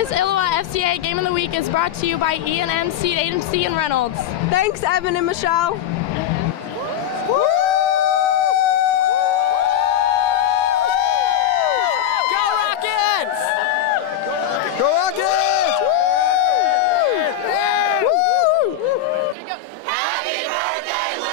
This ILLOWA FCA Game of the Week is brought to you by E&M Seed Agency and Reynolds. Thanks, Evan and Michelle. Woo! Go Rockets! Go Rockets! Woo! Happy birthday, Lou!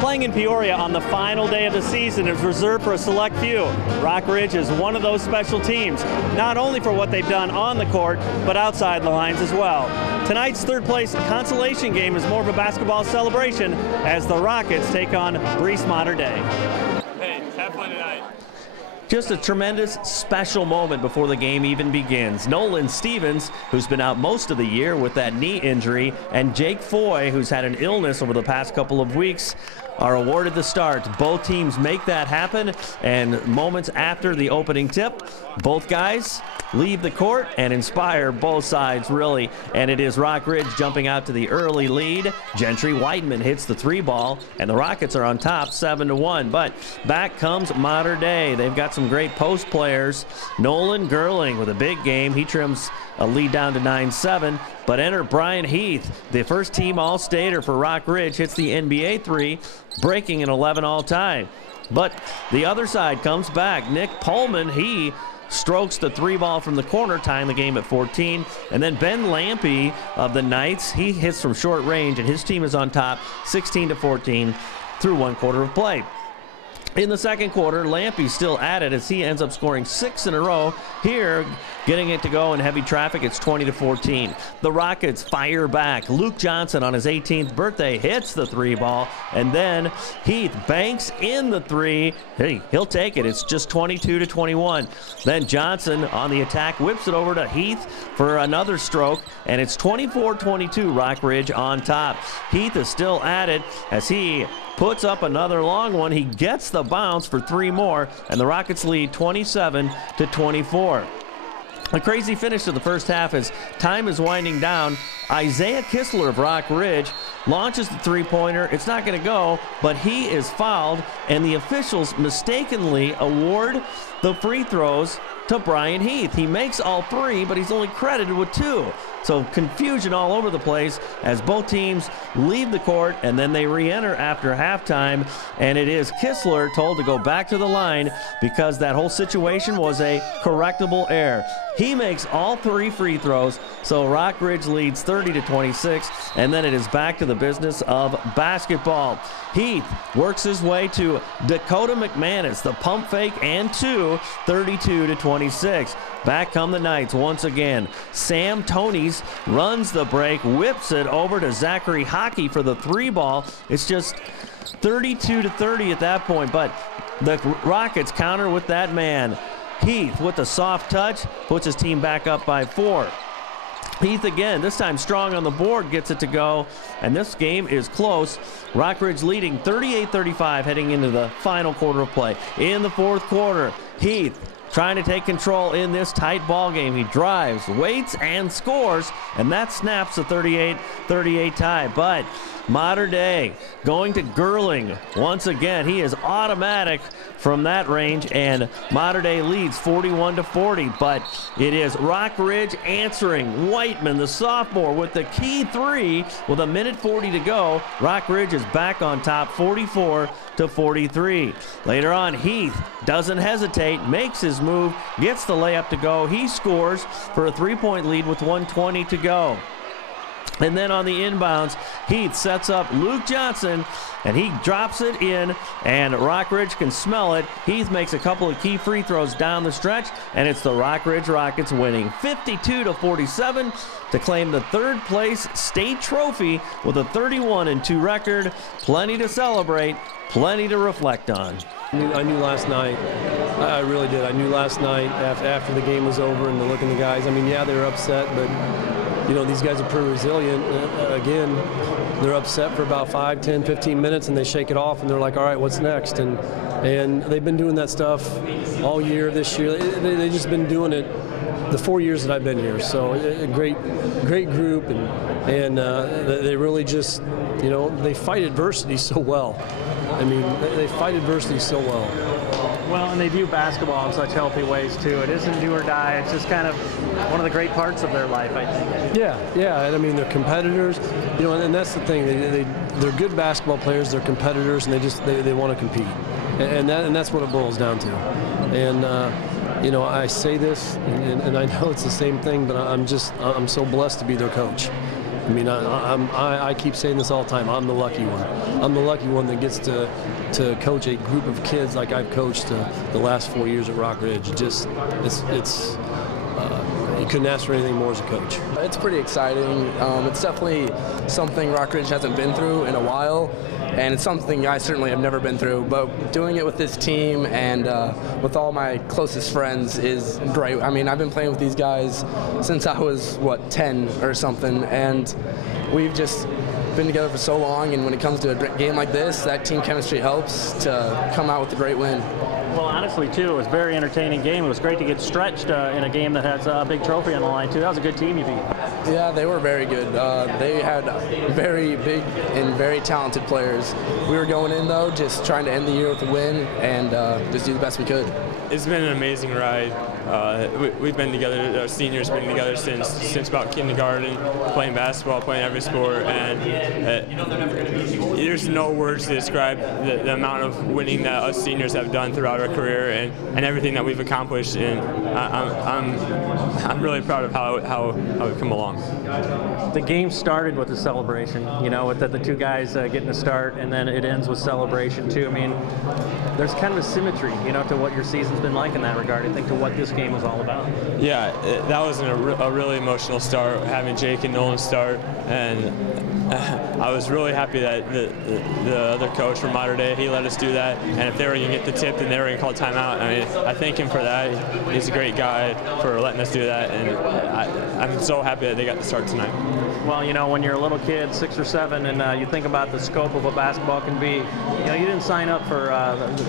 Playing in Peoria on the final day of the season is reserved for a select few. Rockridge is one of those special teams, not only for what they've done on the court, but outside the lines as well. Tonight's third place consolation game is more of a basketball celebration as the Rockets take on Breese Mater Dei. Hey, have fun tonight. Just a tremendous special moment before the game even begins. Nolan Stevens, who's been out most of the year with that knee injury, and Jake Foy, who's had an illness over the past couple of weeks, are awarded the start. Both teams make that happen, and moments after the opening tip, both guys leave the court and inspire both sides, really. And it is Rockridge jumping out to the early lead. Gentry Whiteman hits the three ball, and the Rockets are on top 7-1. But back comes Mater Dei. They've got some great post players. Nolan Gerling with a big game. He trims a lead down to 9-7. But enter Brian Heath, the first team All-Stater for Rockridge, hits the NBA three, breaking an 11 all-time. But the other side comes back. Nick Pullman, he strokes the three ball from the corner, tying the game at 14. And then Ben Lampe of the Knights, he hits from short range, and his team is on top 16-14 through one quarter of play. In the second quarter, Lampe's still at it as he ends up scoring 6 in a row. Here, getting it to go in heavy traffic, it's 20-14. The Rockets fire back. Luke Johnson on his 18th birthday hits the three ball, and then Heath banks in the three. Hey, he'll take it. It's just 22-21. Then Johnson on the attack whips it over to Heath for another stroke, and it's 24-22. Rockridge on top. Heath is still at it as he puts up another long one. He gets the bounce for three more, and the Rockets lead 27-24. A crazy finish to the first half as time is winding down. Isaiah Kistler of Rockridge launches the three-pointer. It's not going to go, but he is fouled, and the officials mistakenly award the free throws to Brian Heath. He makes all three, but he's only credited with 2. So confusion all over the place as both teams leave the court, and then they re-enter after halftime, and it is Kistler told to go back to the line because that whole situation was a correctable error. He makes all 3 free throws, so Rockridge leads 30-26, and then it is back to the business of basketball. Heath works his way to Dakota McManus, the pump fake and 2, 32-26. Back come the Knights once again. Sam Tonys runs the break, whips it over to Zachary Hockey for the three ball. It's just 32-30 at that point, but the Rockets counter with that man. Heath with the soft touch puts his team back up by 4. Heath again, this time strong on the board, gets it to go, and this game is close. Rockridge leading 38-35 heading into the final quarter of play. In the fourth quarter, Heath trying to take control in this tight ball game. He drives, waits, and scores, and that snaps the 38-38 tie. But Mater Dei going to Gerling once again. He is automatic from that range, and Mater Dei leads 41-40. But it is Rockridge answering. Whiteman, the sophomore, with the key three with a minute 40 to go. Rockridge is back on top 44-43. Later on, Heath doesn't hesitate, makes his move, gets the layup to go. He scores for a three-point lead with 1:20 to go. And then on the inbounds, Heath sets up Luke Johnson, and he drops it in, and Rockridge can smell it. Heath makes a couple of key free throws down the stretch, and it's the Rockridge Rockets winning 52-47 to claim the third place state trophy with a 31-2 record. Plenty to celebrate, plenty to reflect on. I knew last night. I really did. I knew last night after the game was over and to look at the guys. I mean, yeah, they were upset, but you know, these guys are pretty resilient. Again, they're upset for about 5, 10, 15 minutes, and they shake it off, and they're like, all right, what's next? And they've been doing that stuff all year this year. They've just been doing it the 4 years that I've been here. So a great group, and they really just, you know, they fight adversity so well. I mean, they fight adversity so well. Well, and they view basketball in such healthy ways too. It isn't do or die. It's just kind of one of the great parts of their life, I think. Yeah, and I mean, they're competitors, you know, and that's the thing. They're good basketball players. They're competitors, and they want to compete, and that's what it boils down to. And you know, I say this, and I know it's the same thing, but I'm so blessed to be their coach. I mean, I keep saying this all the time. I'm the lucky one. I'm the lucky one that gets to coach a group of kids like I've coached the last 4 years at Rockridge. Just, you couldn't ask for anything more as a coach. It's pretty exciting. It's definitely something Rockridge hasn't been through in a while, and it's something I certainly have never been through. But doing it with this team and with all my closest friends is great. I mean, I've been playing with these guys since I was, 10 or something, and we've just been together for so long, and when it comes to a game like this, that team chemistry helps to come out with a great win. Well, honestly, too, it was a very entertaining game. It was great to get stretched in a game that has a big trophy on the line, too. That was a good team you beat. Yeah, they were very good. They had very big and very talented players. We were going in, though, just trying to end the year with a win and just do the best we could. It's been an amazing ride. We've been together, our seniors been together since about kindergarten, playing basketball, playing every sport, and there's no words to describe the amount of winning that us seniors have done throughout our career and everything that we've accomplished. And I'm really proud of how we've come along. The game started with a celebration, you know, with the two guys getting a start, and then it ends with celebration too. I mean, there's kind of a symmetry, you know, to what your season's been like in that regard. I think to what this game was all about. Yeah, that was a really emotional start, having Jake and Nolan start, and I was really happy that the other coach from Mater Dei, he let us do that, and if they were going to get the tip, then they were going to call timeout. I mean, I thank him for that. He's a great guy for letting us do that, and I'm so happy that they got to start tonight. Well, you know, when you're a little kid, 6 or 7, and you think about the scope of what basketball can be, you know, you didn't sign up for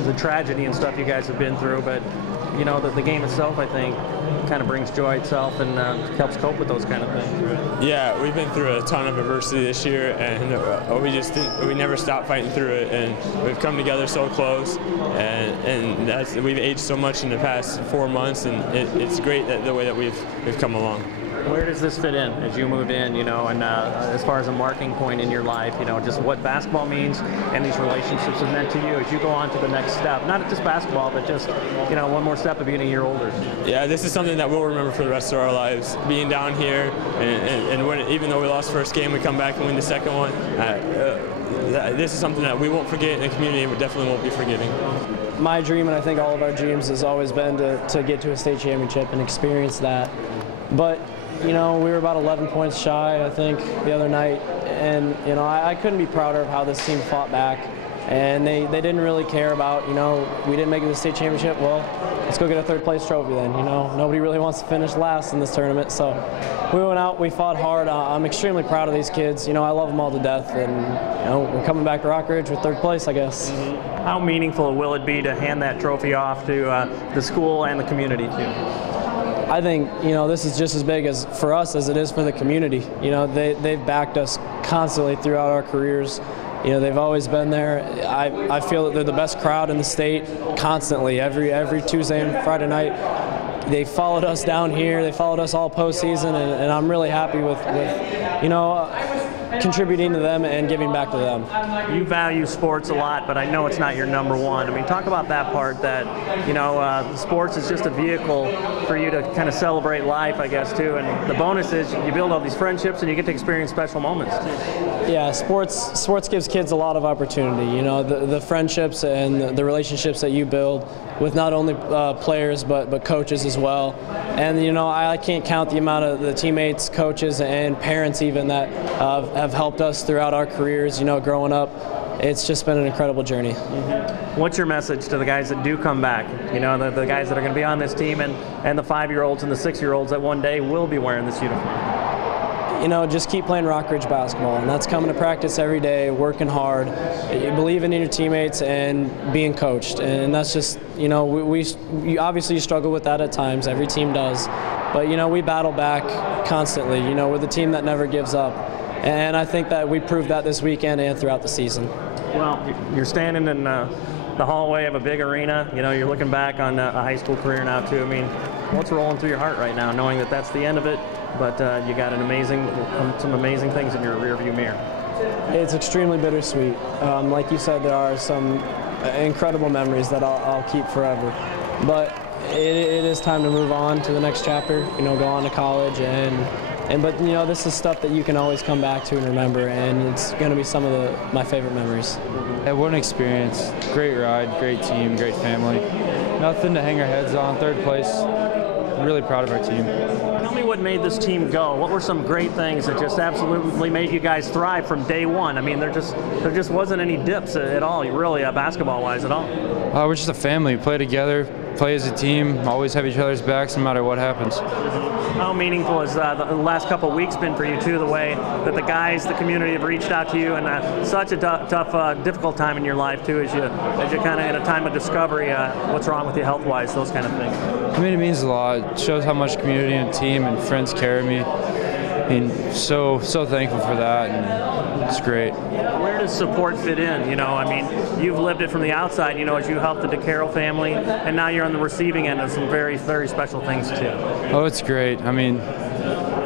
the tragedy and stuff you guys have been through, but, you know, the game itself, I think, kind of brings joy itself and helps cope with those kind of things. Yeah, we've been through a ton of adversity this year, and we never stopped fighting through it, and we've come together so close, and we've aged so much in the past 4 months, and it's great that the way that we've come along. Where does this fit in as you move in, you know, and as far as a marking point in your life, you know, just what basketball means and these relationships have meant to you as you go on to the next step? Not just basketball, but just, you know, one more step of being a year older. Yeah, this is something that we'll remember for the rest of our lives. Being down here, and when, even though we lost the first game, we come back and win the second one. This is something that we won't forget, and the community definitely won't be forgetting. My dream, and I think all of our dreams, has always been to get to a state championship and experience that. But you know, we were about 11 points shy, I think, the other night, and you know, I couldn't be prouder of how this team fought back, and they didn't really care about, you know, we didn't make it to the state championship. Well, let's go get a third place trophy then. You know, nobody really wants to finish last in this tournament, so we went out, we fought hard. I'm extremely proud of these kids. You know, I love them all to death, and you know, we're coming back to Rockridge with third place, I guess. How meaningful will it be to hand that trophy off to the school and the community too? I think, you know, this is just as big as for us as it is for the community. You know, they've backed us constantly throughout our careers. You know, they've always been there. I feel that they're the best crowd in the state constantly. Every Tuesday and Friday night, they followed us down here. They followed us all postseason, and I'm really happy with you know, contributing to them and giving back to them. You value sports a lot, but I know it's not your number one. I mean, talk about that part, that, you know, sports is just a vehicle for you to kind of celebrate life, I guess, too. And the bonus is you build all these friendships and you get to experience special moments, too. Yeah, sports gives kids a lot of opportunity. You know, the friendships and the relationships that you build with not only players but coaches as well. And you know, I can't count the amount of the teammates, coaches, and parents even that have helped us throughout our careers. You know, growing up, it's just been an incredible journey. Mm-hmm. What's your message to the guys that do come back? You know, the guys that are going to be on this team, and the 5-year-olds and the 6-year-olds that one day will be wearing this uniform? You know, just keep playing Rockridge basketball, and that's coming to practice every day, working hard, believing in your teammates, and being coached. And that's just, you know, we obviously struggle with that at times. Every team does. But, you know, we battle back constantly. You know, we're the team that never gives up. And I think that we proved that this weekend and throughout the season. Well, you're standing in the hallway of a big arena. You know, you're looking back on a high school career now, too. I mean, what's rolling through your heart right now, knowing that that's the end of it, but you got some amazing things in your rearview mirror? It's extremely bittersweet. Like you said, there are some incredible memories that I'll keep forever. But it is time to move on to the next chapter, you know, go on to college. But, you know, this is stuff that you can always come back to and remember, and it's going to be some of my favorite memories. Yeah, what an experience. Great ride, great team, great family. Nothing to hang our heads on. Third place. Really proud of our team. Tell me what made this team go. What were some great things that just absolutely made you guys thrive from day one? I mean, there just wasn't any dips at all, really, basketball-wise at all. We're just a family. We play together, play as a team, always have each other's backs no matter what happens. How meaningful has the last couple of weeks been for you, too, the way that the guys, the community have reached out to you in such a tough, difficult time in your life, too, as you kind of in a time of discovery, what's wrong with you health-wise, those kind of things? I mean, it means a lot. It shows how much community and team and friends care of me. I mean, so thankful for that, and it's great. Where does support fit in? You know, I mean, you've lived it from the outside, you know, as you helped the DeCarroll family, and now you're on the receiving end of some very, very special things, too. Oh, it's great. I mean,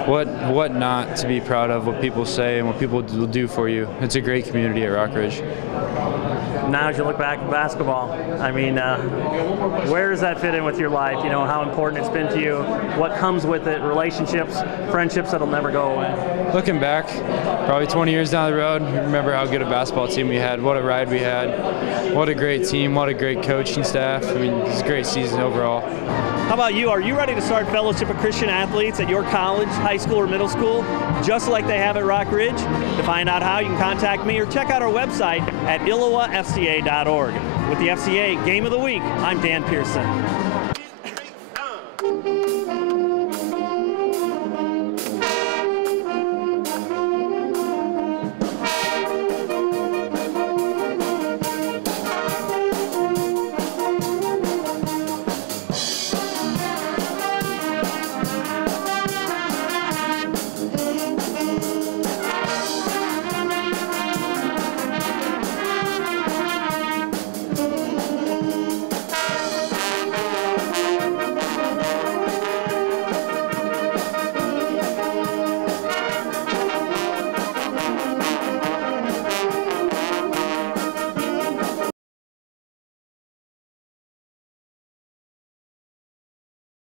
what not to be proud of, what people say and what people will do for you. It's a great community at Rockridge. Now as you look back at basketball, I mean, where does that fit in with your life? You know, how important it's been to you, what comes with it, relationships, friendships that'll never go away. Looking back, probably 20 years down the road, remember how good a basketball team we had, what a ride we had, what a great team, what a great coaching staff. I mean, it's a great season overall. How about you? Are you ready to start Fellowship of Christian Athletes at your college, high school, or middle school, just like they have at Rockridge? To find out how, you can contact me or check out our website at ILLOWAFCA.org. With the FCA Game of the Week, I'm Dan Pearson.